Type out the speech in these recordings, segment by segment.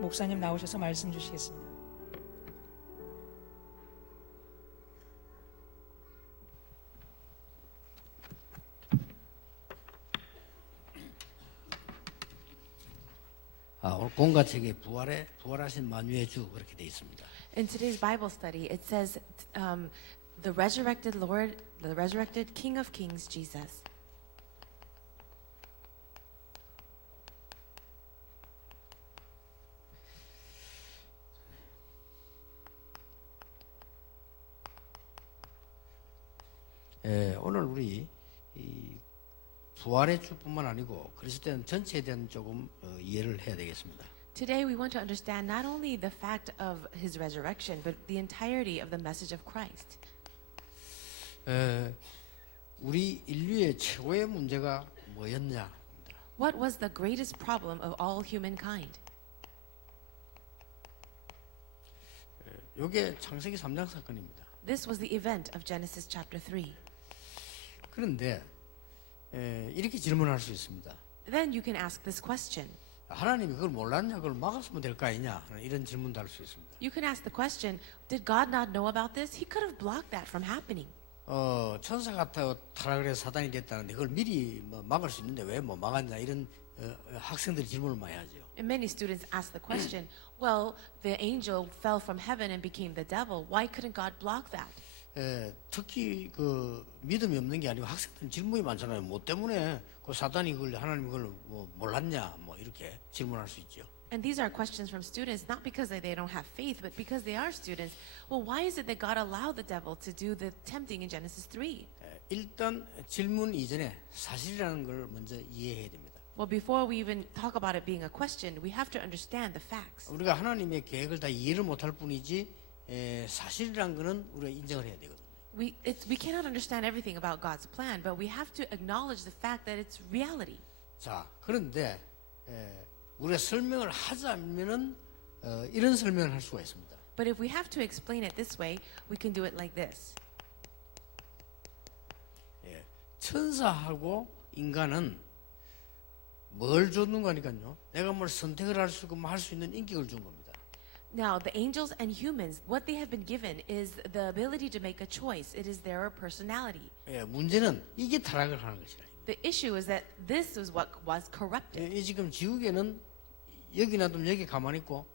목사님 나오셔서 말씀 주시겠습니다. 오늘 본과 책에 부활하신 만유의 주 그렇게 돼 있습니다. In today's Bible study, it says the resurrected Lord, the resurrected King of Kings, Jesus. 오늘 우리 이 부활의 주뿐만 아니고 그리스도인 전체에 대한 조금 이해를 해야 되겠습니다. Today we want to understand not only the fact of his resurrection, but the entirety of the message of Christ. 우리 인류의 최고의 문제가 뭐였냐? What was the greatest problem of all humankind? 이게 창세기 3장 사건입니다. This was the event of Genesis chapter 3. 그런데 이렇게 질문할 수 있습니다. Then you can ask this question. 하나님이 그걸 몰랐냐? 그걸 막았으면 될 거 아니냐? 이런 질문도 할 수 있습니다. You can ask the question, did God not know about this? He could have blocked that from happening. 천사 같아 타락을 해서 사단이 됐다는데 그걸 미리 막을 수 있는데 왜 막았냐? 이런 학생들이 질문을 많이 하죠. And many students ask the question, well, the angel fell from heaven and became the devil. Why couldn't God block that? 특히 그 믿음이 없는 게 아니고 학생들은 질문이 많잖아요. 뭐 때문에 그 사단이 그걸 하나님 그걸 뭐 몰랐냐? 뭐 이렇게 질문할 수 있죠. And these are questions from students, not because they don't have faith, but because they are students. Well, why is it that God allowed the devil to do the tempting in Genesis 3? 일단 질문 이전에 사실이라는 걸 먼저 이해해야 됩니다. Well, before we even talk about it being a question, we have to understand the facts. 우리가 하나님의 계획을 다 이해를 못할 뿐이지 사실이라는 거는 우리가 인정을 해야 되거든요. We cannot understand everything about God's plan, but we have to acknowledge the fact that it's reality. 자, 그런데 우리가 설명을 하자면은 이런 설명을 할 수가 있습니다. But if we have to explain it this way, we can do it like this. 천사하고 인간은 뭘 줬는 거니까요? 내가 뭘 선택을 할 수 있는 인격을 준 겁니다. Now, the angels and humans, what they have been given is the ability to make a choice. It is their personality. 문제는 이게 타락을 하는 것이라. The issue is that this is what was corrupted. 이 지금 지구계는 여기 놔두면 여기 가만히 있고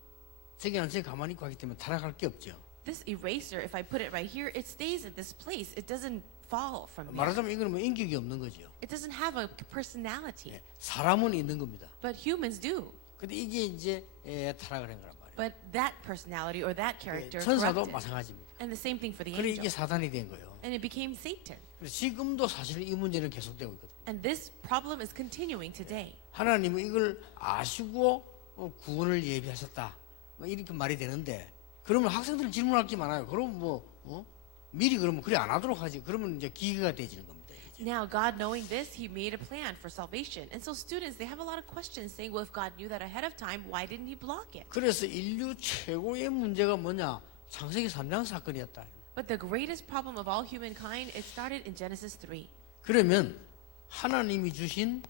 저기 놔두면 저기 가만히 있고 하기 때문에 타락할 게 없죠. This eraser, if I put it right here, it stays at this place. It doesn't fall from here. 말하자면 이거는 뭐 인격이 없는 거죠. It doesn't have a personality. 사람은 있는 겁니다. But humans do. 근데 이게 이제 타락을 한 거란 말이에요. But that personality or that character 천사도 corrupted. 마찬가지입니다. And the same thing for the 그래 이게 angel. 사단이 된 거예요. And it became Satan. 지금도 사실 이 문제는 계속되고 있거든요. And this problem is continuing today. 하나님은 이걸 아시고 구원을 예비하셨다. 뭐 이렇게 말이 되는데 그러면 학생들 질문할 게 많아요. 그럼 미리 그러면 그래 안 하도록 하지. 그러면 이제 기회가 되지는 겁니다. Now, God knowing this, He made a plan for salvation. And so students, they have a lot of questions saying, well, if God knew that ahead of time, why didn't He block it? 그래서 인류 최고의 문제가 뭐냐? 창세기 3장 사건이었다. But the greatest problem of all humankind, it started in Genesis 3. 그러면 하나님이 주신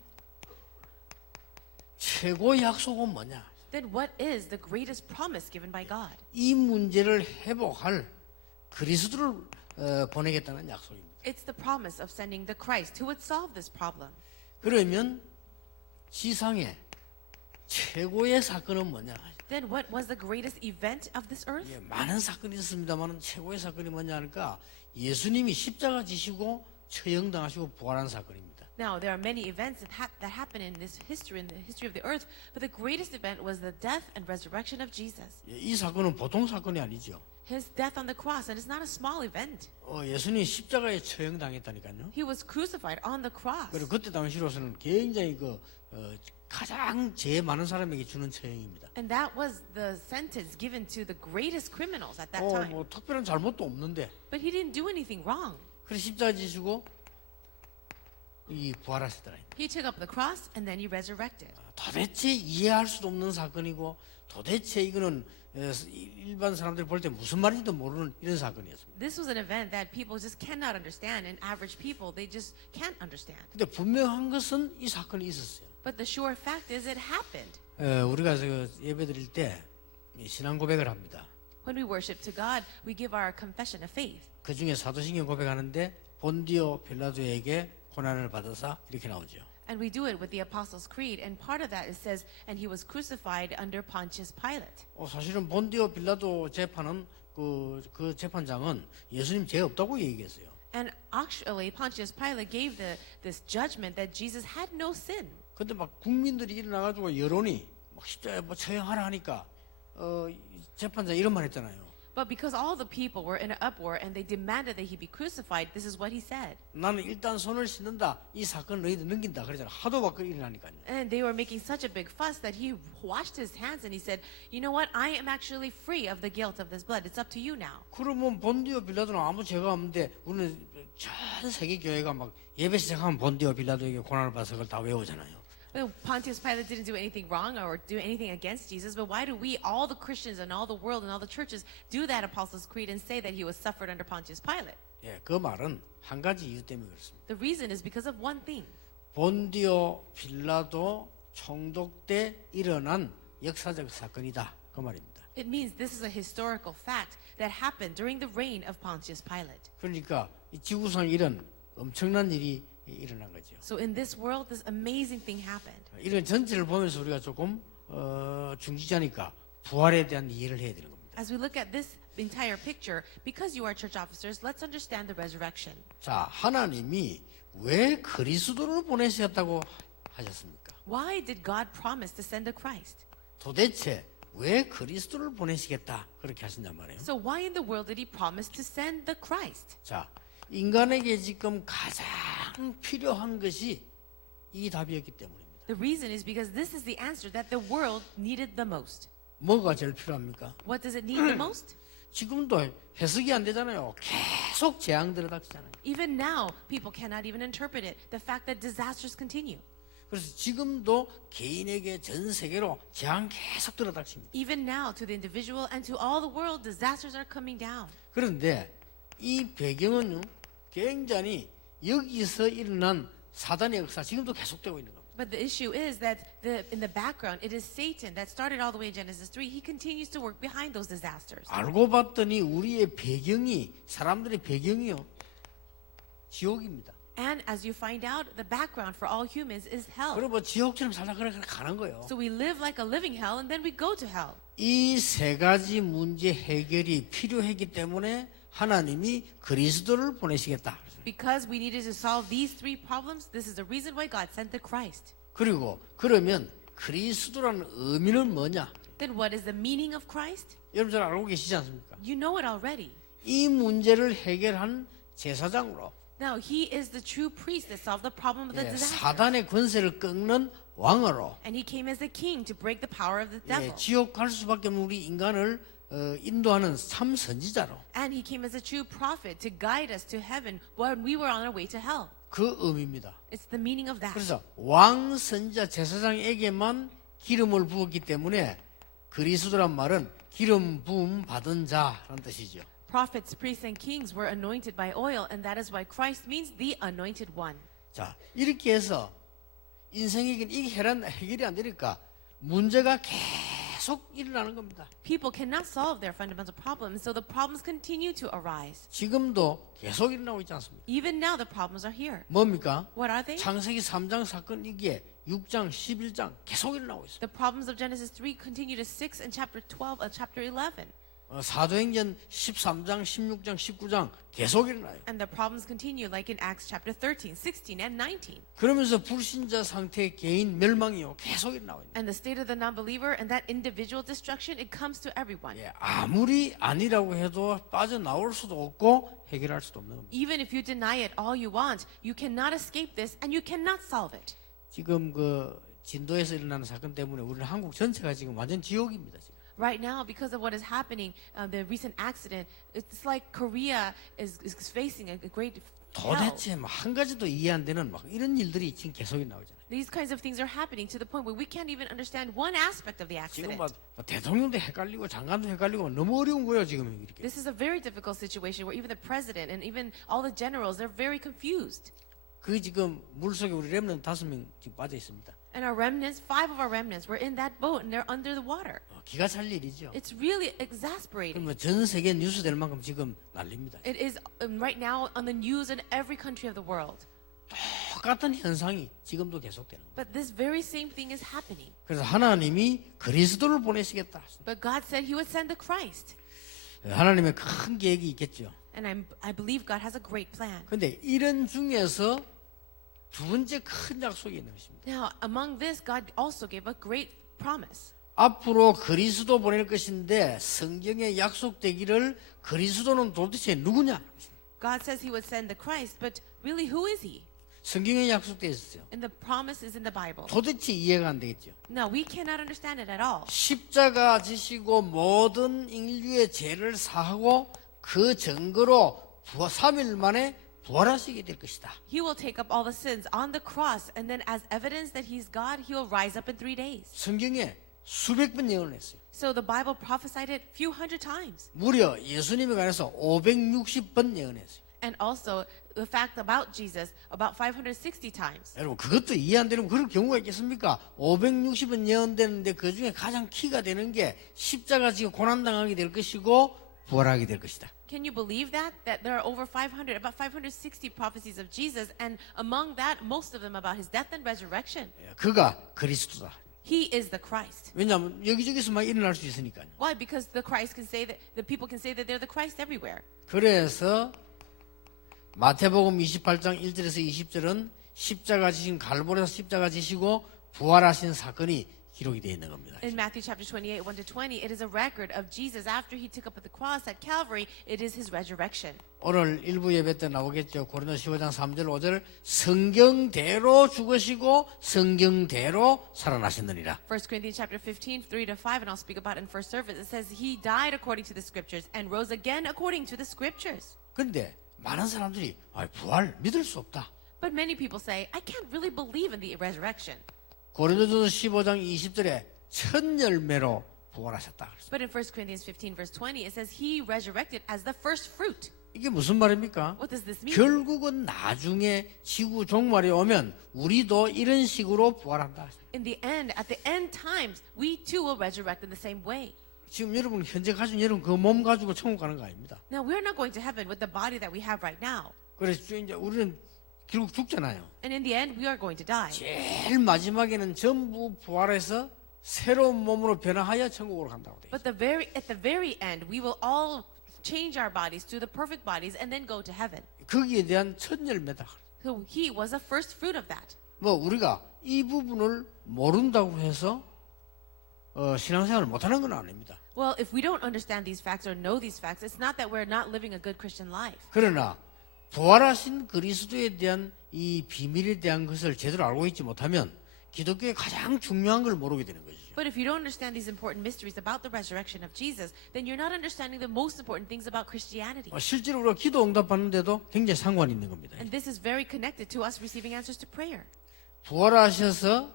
최고의 약속은 뭐냐? Then what is the greatest promise given by God? 이 문제를 회복할 그리스도를 보내겠다는 약속입니다. It's the promise of sending the Christ who would solve this problem. 그러면 지상의 최고의 사건은 뭐냐? Then what was the greatest event of this earth? 많은 사건이 있었습니다만 최고의 사건이 뭐냐 하니까 예수님이 십자가 지시고 처형당하시고 부활한 사건입니다. Now, there are many events that happen in this history, in the history of the earth, but the greatest event was the death and resurrection of Jesus. 이 사건은 보통 사건이 아니죠. His death on the cross, and it's not a small event. 예수님이 십자가에 처형당했다니까요. He was crucified on the cross. 그리고 그때 당시로서는 굉장히 가장 죄 많은 사람에게 주는 처형입니다. And that was the sentence given to the greatest criminals at that time. 뭐 특별한 잘못도 없는데 But he didn't do anything wrong. 그래서 십자가 지시고 이 부활하시더라. He took up the cross and then he resurrected. 도대체 이해할 수도 없는 사건이고 도대체 이거는 일반 사람들이 볼 때 무슨 말인지도 모르는 이런 사건이었습니다. This was an event that people just cannot understand, and average people, they just can't understand. 근데 분명한 것은 이 사건이 있었어요. But the sure fact is it happened. 우리가 예배 드릴 때 신앙 고백을 합니다. When we worship to God, we give our confession of faith. 그 중에 사도신경 고백하는데 본디오 빌라도에게 고난을 받아서 이렇게 나오죠. And we do it with the Apostles' Creed. And part of that it says, and he was crucified under Pontius Pilate. 사실은 본디오 빌라도 재판은 그 재판장은 예수님 죄 없다고 얘기했어요. And actually, Pontius Pilate gave this judgment that Jesus had no sin. 근데 막 국민들이 일어나가지고 여론이 막 십자가에 뭐 처형하라 하니까 재판장 이런 말 했잖아요. But because all the people were in an uproar and they demanded that he be crucified, this is what he said. 나는 일단 손을 씻는다. 이 사건 너희들 넘긴다. 그러잖아. 하도 막 일어나니까요. And they were making such a big fuss that he washed his hands and he said, you know what? I am actually free of the guilt of this blood. It's up to you now. 그러면 본디오 빌라도는 아무 죄가 없는데 우리는 전 세계 교회가 막 예배 시작하면 본디오 빌라도에게 고난을 받아서 그걸 다 외우잖아요. Well, Pontius Pilate didn't do anything wrong or do anything against Jesus, but why do we, all the Christians and all the world and all the churches, do that Apostles' Creed and say that he was suffered under Pontius Pilate? 예, 그 말은 한 가지 이유 때문에 그렇습니다. The reason is because of one thing. 본디오 빌라도 총독 때 일어난 역사적 사건이다. 그 말입니다. It means this is a historical fact that happened during the reign of Pontius Pilate. 그러니까 이 지구상 이런 엄청난 일이 일어난 거죠. So in this world, this amazing thing happened. 이런 전체를 보면서 우리가 조금 중지자니까 부활에 대한 이해를 해야 되는 겁니다. As we look at this entire picture, because you are church officers, let's understand the resurrection. 자, 하나님이 왜 그리스도를 보내셨다고 하셨습니까? Why did God promise to send a Christ? 도대체 왜 그리스도를 보내시겠다 그렇게 하신단 말이에요. So why in the world did he promise to send the Christ? 자, 인간에게 지금 가장 필요한 것이 이 답이었기 때문입니다. The reason is because this is the answer that the world needed the most. 뭐가 제일 필요합니까? What does it need the most? 지금도 해석이 안 되잖아요. 계속 재앙들을 닥치잖아요. Even now, people cannot even interpret it. The fact that disasters continue. 그래서 지금도 개인에게 전 세계로 재앙 계속 들어닥칩니다. Even now, to the individual and to all the world, disasters are coming down. 그런데 이 배경은요, 굉장히 여기서 일어난 사단의 역사 지금도 계속되고 있는 겁니다. But the issue is that in the background, it is Satan that started all the way in Genesis 3. He continues to work behind those disasters. 알고 봤더니 우리의 배경이 사람들의 배경이요 지옥입니다. And as you find out, the background for all humans is hell. 그리고 지옥처럼 살다 그렇게 가는 거예요. So we live like a living hell and then we go to hell. 이 세 가지 문제 해결이 필요했기 때문에 하나님이 그리스도를 보내시겠다. Because we needed to solve these three problems, this is the reason why God sent the Christ. 그리고 그러면 그리스도라는 의미는 뭐냐? Then what is the meaning of Christ? 여러분 잘 알고 계시지 않습니까? You know it already. 이 문제를 해결한 제사장으로 Now, he is the true priest that solved the problem of the disaster. 사단의 권세를 꺾는 왕으로 And he came as a king to break the power of the devil. 지옥 갈 수밖에 없는 우리 인간을 인도하는 참 선지자로 And he came as a true prophet to guide us to heaven when we were on our way to hell. 그 의미입니다. It's the meaning of that. 그래서 왕 선지자 제사장에게만 기름을 부었기 때문에 그리스도란 말은 기름 부음 받은 자라는 뜻이죠. Prophets, priests, and kings were anointed by oil, and that is why Christ means the anointed one. 자, 이렇게 해서 인생에게 이게 해결이 안 되니까 문제가 계속 일어나는 겁니다. People cannot solve their fundamental problems, so the problems continue to arise. 지금도 계속 일어나고 있지 않습니까? Even now, the problems are here. 뭡니까? What are they? 창세기 3장 사건 이게 6장, 11장 계속 일어나고 있어요. The problems of Genesis 3 continue to 6 and chapter 12 and chapter 11. 사도행전 13장, 16장, 19장 계속 일어나요. And the problems continue like in Acts chapter 13, 16, and 19. 그러면서 불신자 상태의 개인 멸망이요 계속 일어나고 있는. And the state of the non-believer and that individual destruction, it comes to everyone. 예, 아무리 아니라고 해도 빠져나올 수도 없고 해결할 수도 없는 겁니다. Even if you deny it all you want, you cannot escape this and you cannot solve it. 지금 그 진도에서 일어나는 사건 때문에 우리는 한국 전체가 지금 완전 지옥입니다. 지금. Right now, because of what is happening, the recent accident, it's like Korea is facing a great hell. 도대체 한 가지도 이해 안 되는 막 이런 일들이 지금 계속 나오잖아요. These kinds of things are happening to the point where we can't even understand one aspect of the 지금 accident. 막 대통령도 헷갈리고 장관도 헷갈리고 너무 어려운 거예요 지금 이렇게. This is a very difficult situation where even the president and even all the generals, they're very confused. 그 지금 물 속에 우리 렘넌트 5명 지금 빠져 있습니다. And our remnants, 5 of our remnants, were in that boat and they're under the water. 기가 찰 일이죠. It's really exasperating. 그러면 전 세계 뉴스 될 만큼 지금 난립니다. It is right now on the news in every country of the world. 똑같은 현상이 지금도 계속되는 거예요. But this very same thing is happening. 그래서 하나님이 그리스도를 보내시겠다. But God said He would send the Christ. 하나님의 큰 계획이 있겠죠. And I believe God has a great plan. 그런데 이런 중에서 두 번째 큰 약속이 있는 것입니다. Now, among this, God also gave a great promise. 앞으로 그리스도 보낼 것인데 성경에 약속되기를 그리스도는 도대체 누구냐? God says He would send the Christ, but really, who is He? 성경에 약속되어 있어요. And the promise is in the Bible. 도대체 이해가 안 되겠죠. No, we cannot understand it at all. 십자가 지시고 모든 인류의 죄를 사하고 그 증거로 3일 만에 부활하시게 될 것이다. He will take up all the sins on the cross, and then as evidence that He's God, He will rise up in 3 days. 성경에 수백 번 예언했어요. So the Bible prophesied it a few hundred times. 무려 예수님에 관해서 560번 예언했어요. And also, the fact about Jesus, about 560 times. 여러분 그것도 이해 안 되면 그럴 경우가 있겠습니까? 560번 예언되는데 그 중에 가장 키가 되는 게 십자가 지고 고난당하게 될 것이고 부활하게 될 것이다. Can you believe that? That there are over 500, about 560 prophecies of Jesus, and among that, most of them about His death and resurrection. 그가 그리스도다. He is the Christ. 왜냐하면 여기저기서 막 일어날 수 있으니까요. Why? Because the Christ can say that, the people can say that they're the Christ everywhere. 그래서 마태복음 28장 1절에서 20절은 십자가 지신 갈보리에서 십자가 지시고 부활하신 사건이 기록이 되어 있는 겁니다. In Matthew chapter 28, 1 to 20, it is a record of Jesus after He took up the cross at Calvary. It is His resurrection. 오늘 일부 예배 때 나오겠죠. 고린도 15장 3절 5절 성경대로 죽으시고 성경대로 살아나셨느니라. 1 Corinthians chapter 15, 3 to 5, and I'll speak about it in first service. It says He died according to the scriptures and rose again according to the scriptures. 그런데 많은 사람들이 부활 믿을 수 없다. But many people say, I can't really believe in the resurrection. 고린도전서 15장 20절에 첫 열매로 부활하셨다. But in 1 Corinthians 15, verse 20, it says He resurrected as the first fruit. 이게 무슨 말입니까? What does this mean? 결국은 나중에 지구 종말이 오면 우리도 이런 식으로 부활한다. In the end, at the end times, we too will resurrect in the same way. 지금 여러분 현재 가진 여러분 그 몸 가지고 천국 가는 거 아닙니다. Now, we're not going to heaven with the body that we have right now. 그래서 이제 우리는 결국 죽잖아요. And in the end, we are going to die. 제일 마지막에는 전부 부활해서 새로운 몸으로 변화하여 천국으로 간다고 돼. But at the very end, we will all change our bodies to the perfect bodies and then go to heaven. 거기에 대한 첫 열매다. So He was the first fruit of that. 뭐 우리가 이 부분을 모른다고 해서 신앙생활을 못하는 건 아닙니다. Well, if we don't understand these facts or know these facts, it's not that we're not living a good Christian life. 그러나 부활하신 그리스도에 대한 이 비밀에 대한 것을 제대로 알고 있지 못하면 기독교의 가장 중요한 걸 모르게 되는 거죠. But if you don't understand these important mysteries about the resurrection of Jesus, then you're not understanding the most important things about Christianity. 실제로 우리가 기도 응답받는데도 굉장히 상관이 있는 겁니다. And this is very connected to us receiving answers to prayer. 부활하셔서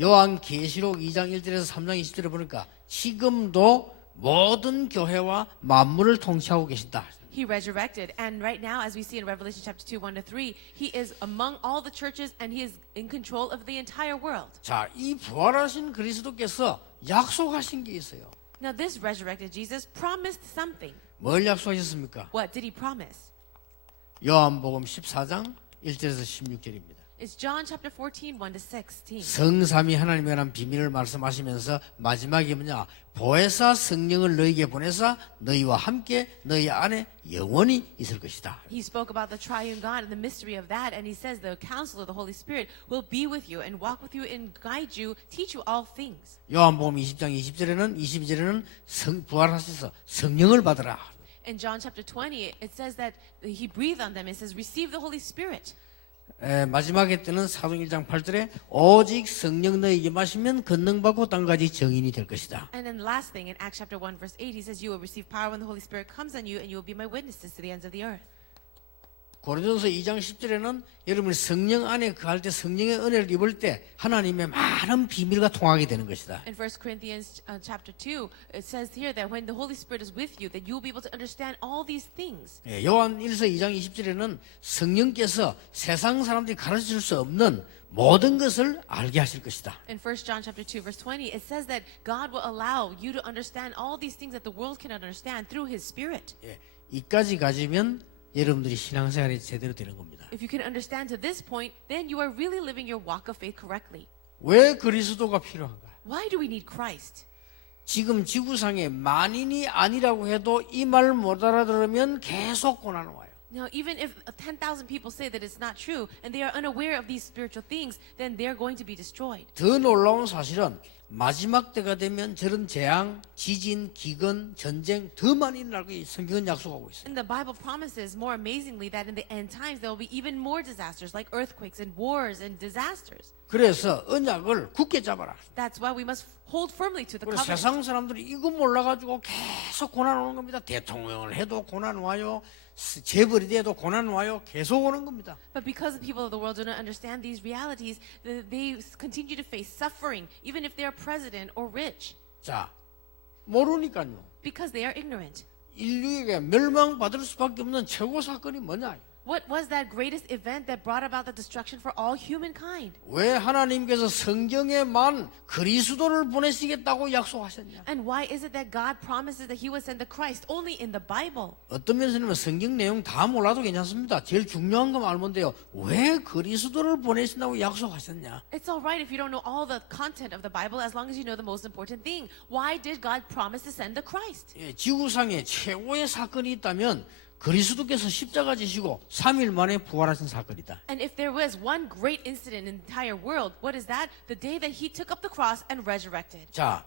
요한계시록 2장 1절에서 3장 20절에 보니까 지금도 모든 교회와 만물을 통치하고 계신다. He resurrected, and right now, as we see in Revelation chapter 2, 1 to 3, He is among all the churches and He is in control of the entire world. 자, 이 부활하신 그리스도께서 약속하신 게 있어요. Now, this resurrected Jesus promised something. 뭘 약속하셨습니까? What did He promise? 요한복음 14장 1절에서 16절입니다. It's John chapter 14, 1 to 16. 성삼위 하나님에 관한 비밀을 말씀하시면서 마지막에 뭐냐? 보혜사 성령을 너희에게 보내사 너희와 함께 너희 안에 영원히 있을 것이다. He spoke about the triune God and the mystery of that, and He says the counsel of the Holy Spirit will be with you and walk with you and guide you, teach you all things. 요한복음 20장 20절에는 22절에는 부활하셔서 성령을 받으라. In John chapter 20, it says that He breathed on them. It says, receive the Holy Spirit. 마지막에 때는 사도행 1장 8절에 오직 성령 너희에게 마시면 권능받고 땅까지 증인이 될 것이다. And then last thing, in Acts chapter 1, verse 8, He says, you will receive power when the Holy Spirit comes on you, and you will be my witnesses to the ends of the earth. 고린도서 2장 10절에는 여러분이 성령 안에 거할 때 성령의 은혜를 입을 때 하나님의 많은 비밀과 통하게 되는 것이다. In 1 Corinthians chapter 2, it says here that when the Holy Spirit is with you, that you'll be able to understand all these things. 예, 요한 1서 2장 20절에는 성령께서 세상 사람들이 가르칠 수 없는 모든 것을 알게 하실 것이다. In 1 John chapter 2, verse 20, it says that God will allow you to understand all these things that the world cannot understand through His Spirit. 예, 이까지 가지면 여러분들이 신앙생활이 제대로 되는 겁니다. If you can understand to this point, then you are really living your walk of faith correctly. 왜 그리스도가 필요한가? Why do we need Christ? 지금 지구상에 만인이 아니라고 해도 이 말 못 알아들으면 계속 고난 와요. Now, even if 10,000 people say that it's not true and they are unaware of these spiritual things, then they're going to be destroyed. 더 놀라운 사실은 마지막 때가 되면 저런 재앙, 지진, 기근, 전쟁 더 많이 일어날 거 성경은 약속하고 있어요. And the Bible promises more amazingly that in the end times there will be even more disasters like earthquakes and wars and disasters. 그래서 언약을 굳게 잡아라. That's why we must hold firmly to the 그리고 covenant. 세상 사람들이 이거 몰라가지고 계속 고난 오는 겁니다. 대통령을 해도 고난 와요. 재벌이 돼도 고난 와요. 계속 오는 겁니다. But because the people of the world do not understand these realities, they continue to face suffering, even if they are president or rich, 자, 모르니까요. because they are ignorant. 인류에게 멸망받을 수밖에 없는 최고 사건이 뭐냐? What was that greatest event that brought about the destruction for all humankind? 왜 하나님께서 성경에만 그리스도를 보내시겠다고 약속하셨냐? And why is it that God promises that He will send the Christ only in the Bible? 어떤 면에서는 성경 내용 다 몰라도 괜찮습니다. 제일 중요한 것만 알면 돼요. 왜 그리스도를 보내신다고 약속하셨냐? It's all right if you don't know all the content of the Bible as long as you know the most important thing. Why did God promise to send the Christ? 예, 지구상에 최고의 사건이 있다면 그리스도께서 십자가 지시고 3일 만에 부활하신 사건이다. And if there was one great incident in the entire world, what is that? The day that He took up the cross and resurrected. 자,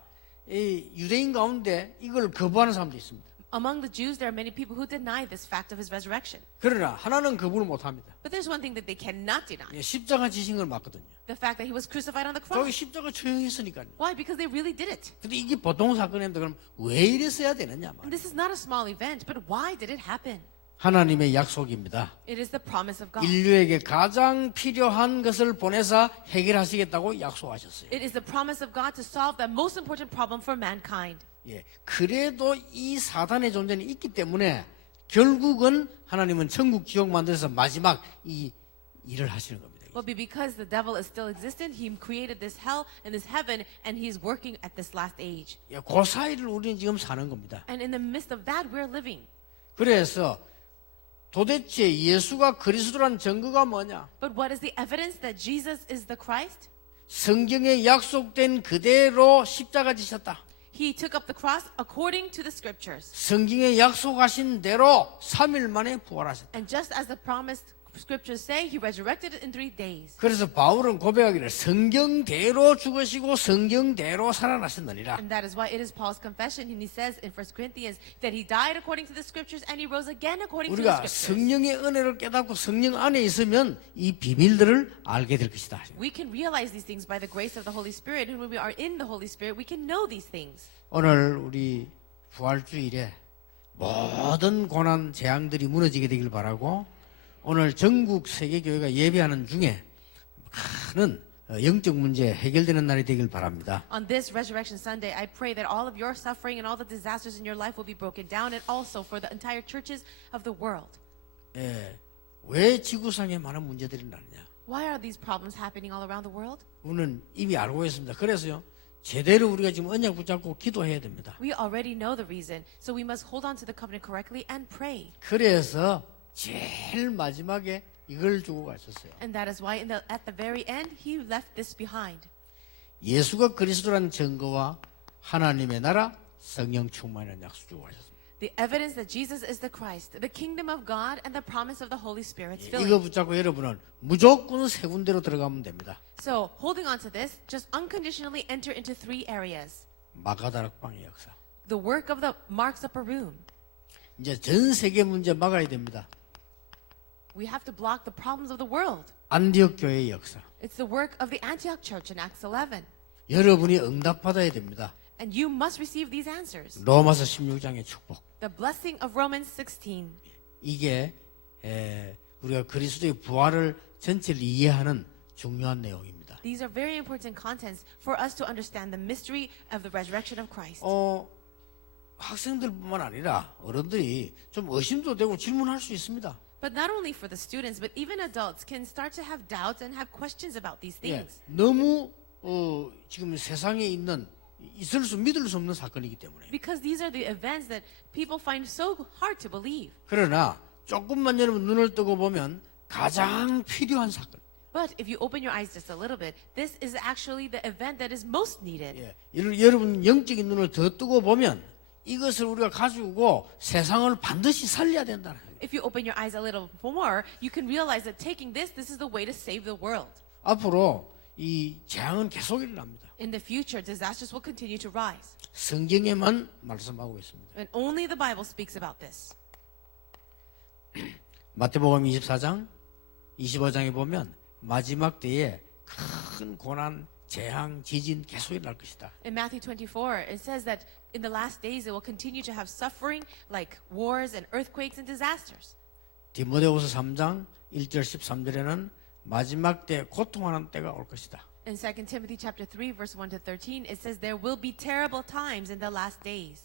이 유대인 가운데 이걸 거부하는 사람도 있습니다. Among the Jews, there are many people who deny this fact of His resurrection. 그러나 하나는 거부를 못합니다. But there's one thing that they cannot deny. 예, 십자가 지신 걸 맞거든요. The fact that He was crucified on the 저기 cross. 십자가 처형했으니까요. Why? Because they really did it. 근데 이게 보통 사건인데 그럼 왜 이랬어야 되느냐 And 말이에요. this is not a small event, but why did it happen? 하나님의 약속입니다. It is the promise of God. 인류에게 가장 필요한 것을 보내서 해결하시겠다고 약속하셨어요. It is the promise of God to solve the most important problem for mankind. 예, 그래도 이 사단의 존재는 있기 때문에 결국은 하나님은 천국 지옥 만들어서 마지막 이 일을 하시는 겁니다. But because the devil is still existent, he created this hell and this heaven, and he's working at this last age. 예, 그 사이를 우리는 지금 사는 겁니다. And in the midst of that, we're living. 그래서 도대체 예수가 그리스도란 증거가 뭐냐? But what is the evidence that Jesus is the Christ? 성경에 약속된 그대로 십자가 지셨다. He took up the cross according to the scriptures. 성경에 약속하신 대로 3일 만에 부활하셨다. And just as the promised scriptures say, he resurrected in 3 days. 그래서 바울은 고백하기를 성경대로 죽으시고 성경대로 살아나셨느니라. And that is why it is Paul's confession, and he says in 1 Corinthians that he died according to the scriptures and he rose again according to the 우리가 scriptures. 성령의 은혜를 깨닫고 성령 안에 있으면 이 비밀들을 알게 될 것이다. We can realize these things by the grace of the Holy Spirit, and when we are in the Holy Spirit, we can know these things. 오늘 우리 부활주일에 모든 고난 재앙들이 무너지게 되길 바라고 오늘 전국 세계교회가 예배하는 중에 많은 영적 문제 해결되는 날이 되길 바랍니다. On this Resurrection Sunday, I pray that all of your suffering and all the disasters in your life will be broken down, and also for the entire churches of the world. 예, 왜 지구상에 많은 문제들이 나느냐? Why are these problems happening all around the world? 우리는 이미 알고 있습니다. 그래서요, 제대로 우리가 지금 언약 붙잡고 기도해야 됩니다. We already know the reason, so we must hold on to the covenant correctly and pray. 그래서 제일 마지막에 이걸 주고 가셨어요. And that is why at the very end, he left this behind. 예수가 그리스도라는 증거와 하나님의 나라 성령 충만이라는 약속 주고 가셨습니다. The evidence that Jesus is the Christ, the kingdom of God, and the promise of the Holy Spirit's 이거 filling. 붙잡고 여러분은 무조건 세 군데로 들어가면 됩니다. So, holding on to this, just unconditionally enter into 3 areas. 마가다락방의 역사. The work of the Mark's Upper Room. 이제 전 세계 문제 막아야 됩니다. We have to block the problems of the world. 안디옥 교회의 역사. It's the work of the Antioch Church in Acts 11. 여러분이 응답받아야 됩니다. And you must receive these answers. 로마서 16장의 축복. The blessing of Romans 16. 이게 우리가 그리스도의 부활을 전체를 이해하는 중요한 내용입니다. These are very important contents for us to understand the mystery of the resurrection of Christ. 학생들뿐만 아니라 어른들이 좀 의심도 되고 질문할 수 있습니다. But not only for the students, but even adults can start to have doubts and have questions about these 예, things. 너무 지금 세상에 믿을 수 없는 사건이기 때문에. Because these are the events that people find so hard to believe. 그러나 조금만 여러분 눈을 뜨고 보면 가장 필요한 사건. But if you open your eyes just a little bit, this is actually the event that is most needed. 예, 여러분 영적인 눈을 더 뜨고 보면 이것을 우리가 가지고 세상을 반드시 살려야 된다는 거예요. If you open your eyes a little more, you can realize that taking this is the way to save the world. 앞으로 이 재앙은 계속 일어납니다. In the future, disasters will continue to rise. 성경에만 말씀하고 있습니다. And only the Bible speaks about this. 마태복음 24장, 25장에 보면 마지막 때에 큰 고난, 재앙, 지진 계속 일어날 것이다. In Matthew 24, it says that in the last days it will continue to have suffering like wars and earthquakes and disasters. 디모데후서 3장 1절 13절에는 마지막 때 고통하는 때가 올 것이다. In 2 Timothy chapter 3 verse 1 to 13, it says there will be terrible times in the last days.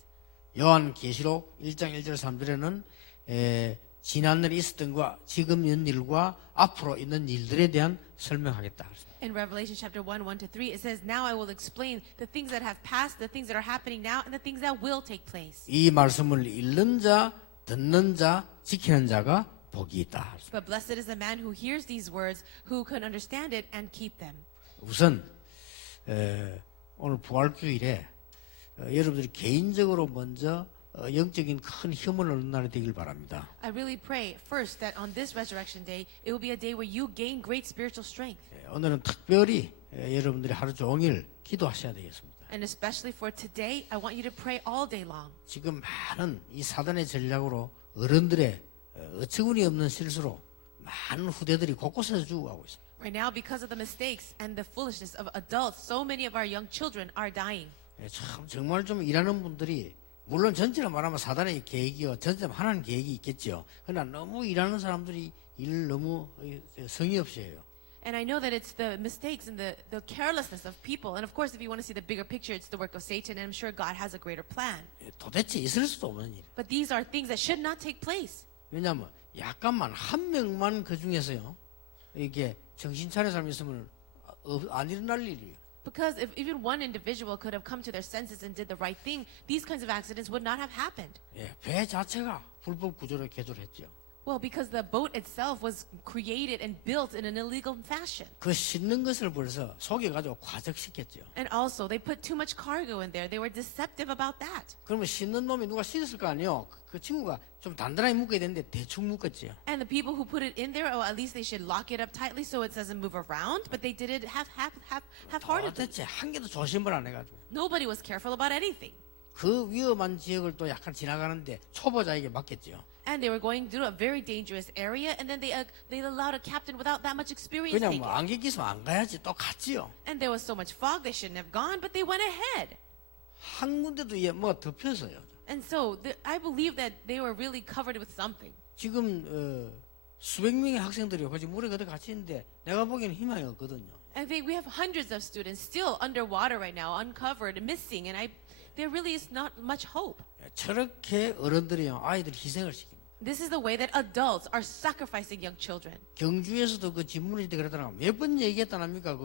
요한계시록 1장 1절 3절에는 지난날에 있었던 것과 지금 있는 일과 앞으로 있는 일들에 대한 설명하겠다. In Revelation chapter 1, 1 to 3, it says, Now I will explain the things that have passed, the things that are happening now, and the things that will take place. 이 말씀을 읽는 자, 듣는 자, 지키는 자가 복이 있다. But blessed is the man who hears these words, who can understand it and keep them. 우선 오늘 부활주일에 여러분들이 개인적으로 먼저 영적인 큰 힘을 얻는 날이 되길 바랍니다. I really pray first that on this resurrection day, it will be a day where you gain great spiritual strength. 오늘은 특별히 여러분들이 하루 종일 기도하셔야 되겠습니다. And especially for today, I want you to pray all day long. 지금 많은 이 사단의 전략으로 어른들의 어처구니 없는 실수로 많은 후대들이 곳곳에서 죽어가고 있습니다. Right now, because of the mistakes and the foolishness of adults, so many of our young children are dying. 참 정말 좀 일하는 분들이 물론 전체를 말하면 사단의 계획이요 전체 하나님 계획이 있겠죠. 그러나 너무 일하는 사람들이 일 너무 성의 없이 해요. And I know that it's the mistakes and the carelessness of people. And of course, if you want to see the bigger picture, it's the work of Satan. And I'm sure God has a greater plan. 도대체 있을 수도 없는 일. But these are things that should not take place. 왜냐하면 약간만 한 명만 그 중에서요 이게 정신 차린 사람이 있으면 안 일어날 일이에요. Because if even one individual could have come to their senses and did the right thing, these kinds of accidents would not have happened. 예, 배 자체가 불법 구조로 개조했죠. Well, because the boat itself was created and built in an illegal fashion. 그 싣는 것을 벌써 속여가지고 과적시켰죠. And also, they put too much cargo in there. They were deceptive about that. 그러면 싣는 놈이 누가 싣을 거 아니에요. 그 친구가 좀 단단하게 묶어야 되는데 대충 묶었지요. And the people who put it in there, oh, at least they should lock it up tightly so it doesn't move around. But they did it half-heartedly. 도대체 한 개도 조심을 안 해가지고 Nobody was careful about anything. 그 위험한 지역을 또 약간 지나가는데 초보자에게 맡겼죠. And they were going through a very dangerous area, and then they allowed a captain without that much experience 그냥 take 뭐 it. 안개 끼으면 안 가야지 또 갔지요. And there was so much fog they shouldn't have gone, but they went ahead. 한 군데도 뭐 덮였어요. And so I believe that they were really covered with something. 지금 수백 명의 학생들이 거기 물에 그대 같이 있는데 내가 보기에는 희망이 없거든요. I think we have hundreds of students still underwater right now, uncovered, missing, and there really is not much hope. 저렇게 어른들이요 아이들 희생을 시킵니다. This is the way that adults are sacrificing young children. 경주에서도 그 질문이 때 그러더라고. 몇 번 얘기했다랍니까?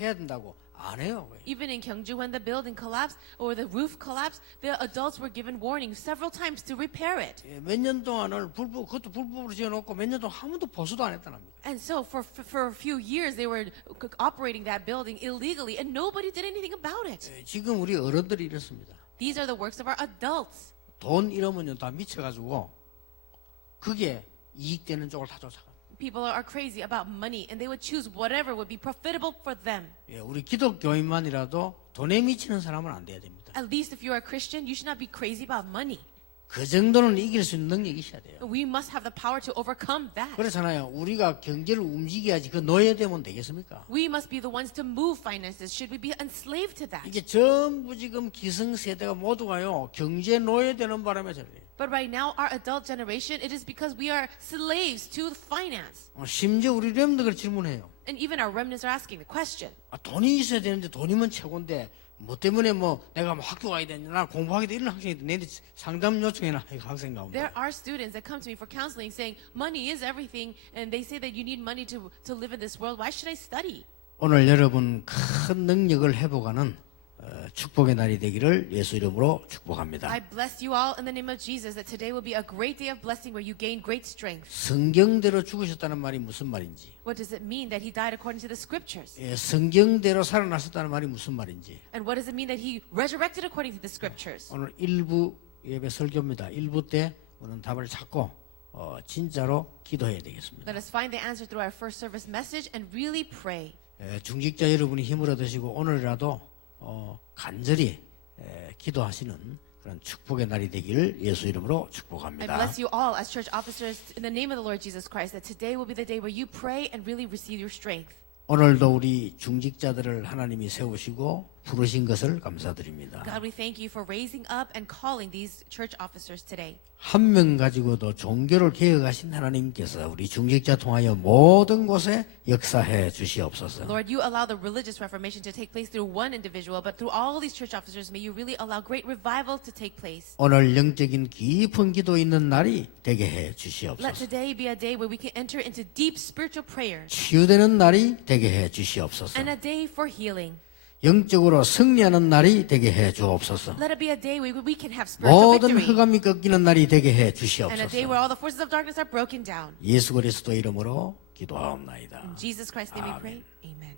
해야 된다고 안 해요. Even in Gyeongju, when the building collapsed or the roof collapsed, the adults were given warning several times to repair it. 몇 년 동안을 그것도 불법으로 지어놓고 몇 년 동안 한 번도 보수도 안 했다랍니까? And so for a few years, they were operating that building illegally, and nobody did anything about it. 지금 우리 어른들이 이렇습니다. These are the works of our adults. 돈 잃으면 다 미쳐가지고 그게 이익되는 쪽을 다 쫓아가. People are crazy about money, and they would choose whatever would be profitable for them. 예, 우리 기독교인만이라도 돈에 미치는 사람은 안 돼야 됩니다. At least if you're a Christian, you should not be crazy about money. 그 정도는 이길 수 있는 능력이 있어야 돼요. We must have the power to overcome that. 그렇잖아요. 우리가 경제를 움직여야지 그 노예되면 되겠습니까? We must be the ones to move finances. Should we be enslaved to that? 이게 전부 지금 기성세대가 모두가요 경제 노예되는 바람에 저래요. But right now, our adult generation, it is because we are slaves to finance. 심지어 우리 렘들을 질문해요. And even our remnants are asking the question. 돈이 있어야 되는데 돈이면 최고인데 뭐 때문에 뭐 내가 뭐 학교 가야 되냐 나 공부하게 돼 이런 학생이 내한테 상담 요청해나 학생 가운데. There are students that come to me for counseling saying, money is everything, and they say that you need money to live in this world. Why should I study? 오늘 여러분 큰 능력을 회복하는 축복의 날이 되기를 예수 이름으로 축복합니다. I bless you all in the name of Jesus that today will be a great day of blessing where you gain great strength. 성경대로 죽으셨다는 말이 무슨 말인지, What does it mean that he died according to the scriptures? 성경대로 살아나셨다는 말이 무슨 말인지 And what does it mean that he resurrected according to the scriptures? 오늘 1부 예배 설교입니다. 1부 때 오늘 답을 찾고 진짜로 기도해야 되겠습니다. Let us find the answer through our first service message and really pray. 중직자 여러분이 힘을 얻으시고 오늘이라도 간절히 기도하시는 그런 축복의 날이 되기를 예수 이름으로 I 축복합니다. bless you all as church officers in the name of the Lord Jesus Christ that today will be the day where you pray and really receive your strength. 오늘도 우리 중직자들을 하나님이 세우시고 부르신 것을 감사드립니다. God, we thank you for raising up and calling these church officers today. 한 명 가지고도 종교를 개혁하신 하나님께서 우리 중직자 통하여 모든 곳에 역사해 주시옵소서. Lord, you allow the religious reformation to take place through one individual, but through all these church officers, may you really allow great revival to take place. 오늘 영적인 깊은 기도 있는 날이 되게 해 Let 주시옵소서. today be a day where we can enter into deep spiritual prayer 치유되는 날이 되게 해 주시옵소서. and a day for healing. 영적으로 승리하는 날이 되게 해 주옵소서. Let it be a day where we can have spiritual 모든 victory 흑암이 꺾이는 날이 되게 해 and a day 주시옵소서. where all the forces of darkness are broken down. 예수 그리스도 이름으로 기도하옵나이다. In Jesus Christ's name we pray. Amen.